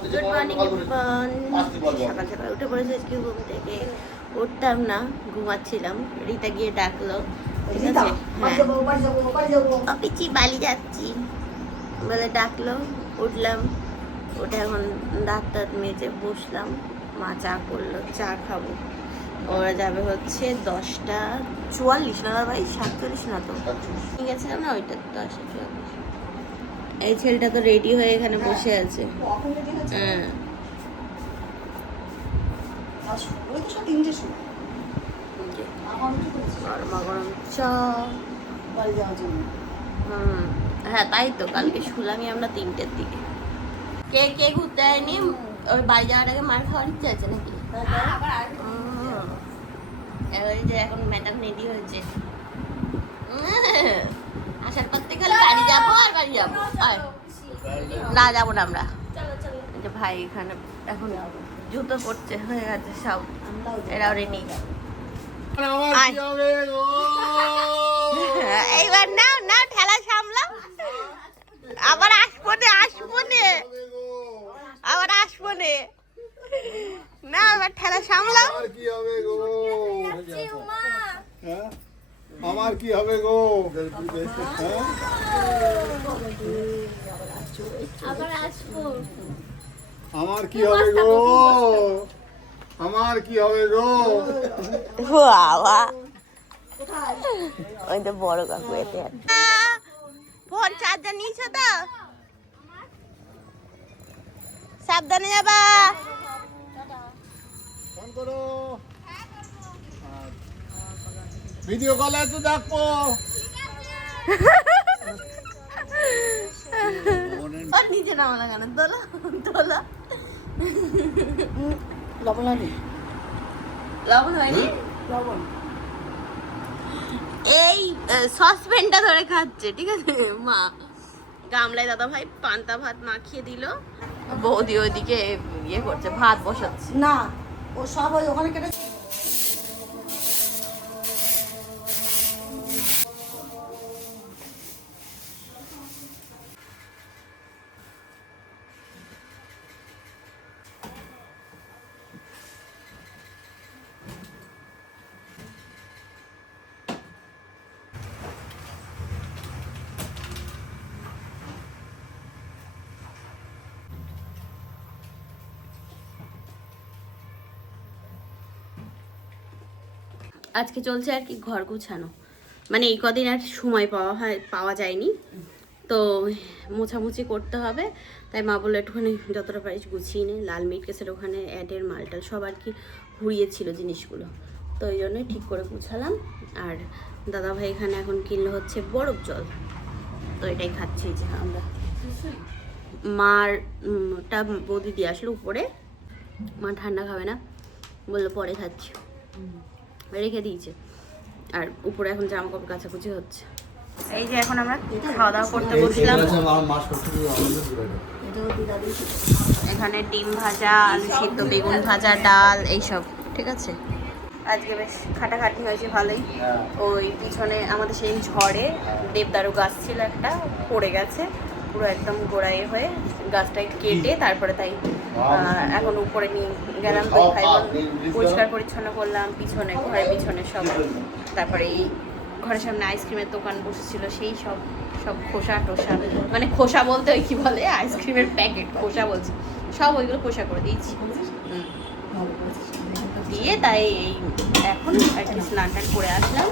Good morning everyone. সকাল সকাল উঠে পড়েছে আজকে ঘুম থেকে। উঠতাম না, ঘুমাচ্ছিলাম। রিতা গিয়ে ডাকলো, ঠিক আছে, হ্যাঁ পিচি বালি যাচ্ছি বলে ডাকলো। উঠলাম, উঠে এখন দাঁত টাত মেজে বসলাম। মা চা করলো, চা খাবো। ওরা যাবে হচ্ছে 10টা 44, না ভাই 47 না তো ঠিক আছে না, ওইটা 10টা 44। এই ছেলেটা তো রেডি হয়ে এখানে বসে আছে। হ্যাঁ গরমা গরম চা। হ্যাঁ তাই তো, কালকে শুলামই আমরা 3টের দিকে। কে কে ঘুরতে যায়নি? ওই বাড়ি যাওয়ার আগে মার খাওয়ার ইচ্ছে আছে নাকি? ওই যে এখন ম্যাডাম রেডি হয়েছে, আসার পর থেকে খালি বাড়ি যাবো আর বাড়ি যাবো। না যাবো না আমরা। যে ভাই এখানে এখন জুতো পড়ছে, হয়ে গেছে সব, এরাও রেডি। এইবার নাও নাও, ঠেলা সামলাও। আবার আসবো নে, আসবো নে, আবার আসবো নে। না এবার ঠেলা সামলাও। কি হবে গো? আমার কি হবে গো? আবার আসবো। আমার কি হবে গো? আমার কি হবে গো? বাবা ওই তো বড় কাকু এতে ফোন চার্জার নিয়েছো তো? সাবধানে যাবা। ফোন করো, ভিডিও কলে তো দেখবো। আর নিচে নামা লাগানো, তোলো তোলো। লবণ হয়নি? লবণ হয়নি? লবণ এই সসপ্যানটা ধরে খাচ্ছে, ঠিক আছে। মা গামলায় দাদা ভাই পান্তা ভাত মাখিয়ে দিল, বৌদি ওইদিকে ইয়ে করছে, ভাত বসাচ্ছে। না, ও সব ওই ওখানে কেটে। আজকে চলছে আর কি ঘর গুছানো, মানে এই কদিন আর সময় পাওয়া যায়নি, তো মোছামুছি করতে হবে। তাই মা বললো একটুখানি যতটা পারিস গুছিয়ে নে। লাল মিট কেসের ওখানে অ্যাডের মালটাল সব আর কি ঘুরিয়েছিল জিনিসগুলো, তো ওই জন্যই ঠিক করে গুছালাম। আর দাদা ভাই এখানে এখন কিনলো হচ্ছে বরফ জল, তো এটাই খাচ্ছি যে আমরা। মারটা বৌদি দিয়ে আসলো উপরে, মা ঠান্ডা খাবে না বললো, পরে খাচ্ছি, রেখে দিয়েছে। আর উপরে এখন জামা কাপড় কাচাকুচি হচ্ছে। এই যে এখন আমরা খাওয়া দাওয়া করতে বসলাম। এখানে ডিম ভাজা, আলু সিদ্ধ, বেগুন ভাজা, ডাল, এইসব, ঠিক আছে। আজকে বেশ খাটাখাটি হয়েছে ভালোই। ওই পিছনে আমাদের সেই ঝড়ে দেবদারু গাছ ছিল একটা, পড়ে গেছে পুরো একদম গোড়ায় হয়ে, গাছটাই কেটে তারপরে তাই এখন উপরে নিয়ে গেলাম। দুই ভাই বোন পরিষ্কার পরিচ্ছন্ন করলাম, পিছনে ঘরের পিছনে সব। তারপরে এই ঘরের সামনে আইসক্রিমের দোকান বসেছিল, সেই সব সব খোসা টোসা, মানে খোসা বলতে ওই কি বলে, আইসক্রিমের প্যাকেট খোসা বলছি, সব ওইগুলো খোসা করে দিয়েছি। দিয়ে তাই এই এখন আর কি স্নান টান করে আসলাম।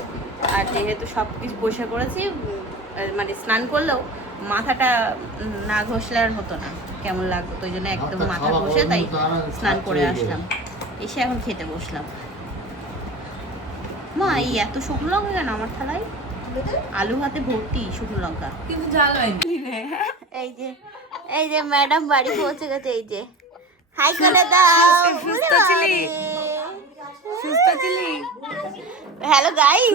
আর যেহেতু সব কিছু পরিষ্কার করেছি, মানে স্নান করলেও মাথাটা না ঘষলে আর হতো না, কেমন লাগতো, ওই জন্য একদম মাথা ঘষে তাই স্নান করে আসলাম। এসে এখন খেতে বসলাম। মা এই এত শুকনো লঙ্কা কেন আমার থালায়? আলু হাতে ভর্তি শুকনো লঙ্কা, কিন্তু জাল হয়নি। এই যে ম্যাডাম বাড়ি পৌঁছে গেছে। এই যে হাই করে দাও। সুস্থ ছিলি? সুস্থ ছিলি? Hello guys.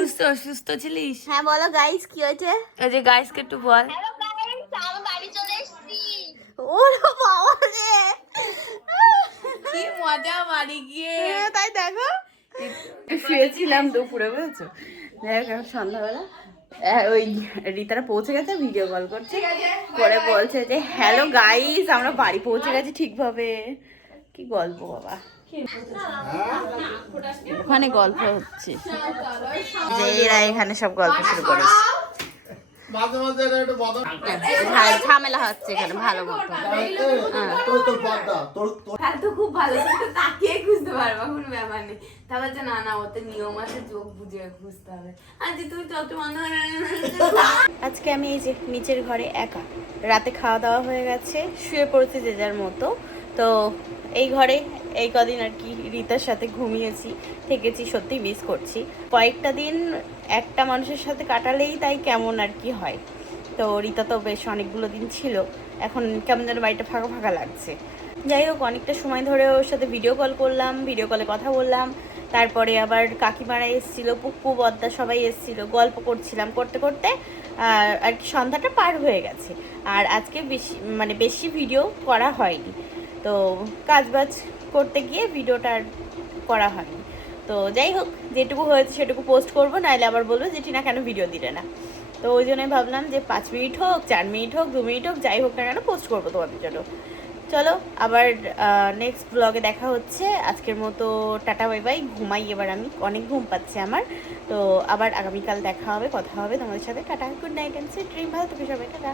সুস্থ ছিলিস? হ্যাঁ বলো গাইস, কি হয়েছে? এই যে গাইসকে একটু বল। ওরে বাবা রে, কি মজা বাড়ি গিয়ে। তাই দেখো শুয়েছিলাম দুপুরে, বুঝেছো? যাই হোক এখন সন্ধ্যাবেলা ওই রিতারা পৌঁছে গেছে, ভিডিও কল করছে করে বলছে যে হ্যালো গাইস আমরা বাড়ি পৌঁছে গেছি ঠিকভাবে। কি গল্প বাবা, ওখানে গল্প হচ্ছে যে এরা এখানে সব গল্প শুরু করেছে। মাঝে মাঝে এটা একটু বদল ঝামেলা হচ্ছে এখানে ভালো মতো। তোর পর্দা তোর হ্যাঁ তো খুব ভালো, কিন্তু তাকিয়ে খুঁজতে পারবা কোনো ব্যাপার নেই। তারপর যে না না ওতে নিয়ম আছে, চোখ বুঝে খুঁজতে হবে। আজকে তুমি চোখ বন্ধ করে আজকে আমি এই যে নিচের ঘরে একা, রাতে খাওয়া দাওয়া হয়ে গেছে, শুয়ে পড়েছি যে যার মতো। তো এই ঘরে এই কদিন আর কি রিতার সাথে ঘুমিয়েছি, থেকেছি, সত্যি মিস করছি। কয়েকটা দিন একটা মানুষের সাথে কাটালেই তাই কেমন আর কি হয়। তো রিতা তো বেশ অনেকগুলো দিন ছিল, এখন কেমন যেন বাড়িটা ফাঁকা ফাঁকা লাগছে। যাই হোক অনেকটা সময় ধরে ওর সাথে ভিডিও কল করলাম, ভিডিও কলে কথা বললাম, তারপরে আবার কাকিমারা এসেছিল, পুপ্পু বদ্দা সবাই এসেছিল, গল্প করছিলাম, করতে করতে আর কি সন্ধ্যাটা পার হয়ে গেছে। আর আজকে বেশি ভিডিও করা হয়নি, তো কাজবাজ করতে গিয়ে ভিডিওটা আর করা হয়নি। তো যাই হোক যেটুকু হয়েছে সেটুকু পোস্ট করবো, নাহলে আবার বলবো যে টিনা কেন ভিডিও দিলে না। তো ওই জন্যই ভাবলাম যে 5 মিনিট হোক, 4 মিনিট হোক, 2 মিনিট হোক, যাই হোক না কেন পোস্ট করবো তোমাদের জন্য। চলো আবার নেক্সট ব্লগে দেখা হচ্ছে। আজকের মতো টাটা বাই বাই, ঘুমাই এবার আমি, অনেক ঘুম পাচ্ছে আমার। তো আবার আগামীকাল দেখা হবে, কথা হবে তোমাদের সাথে। Ta-ta, good night and sweet dream, ভালো থেকে সবাই, টাটা।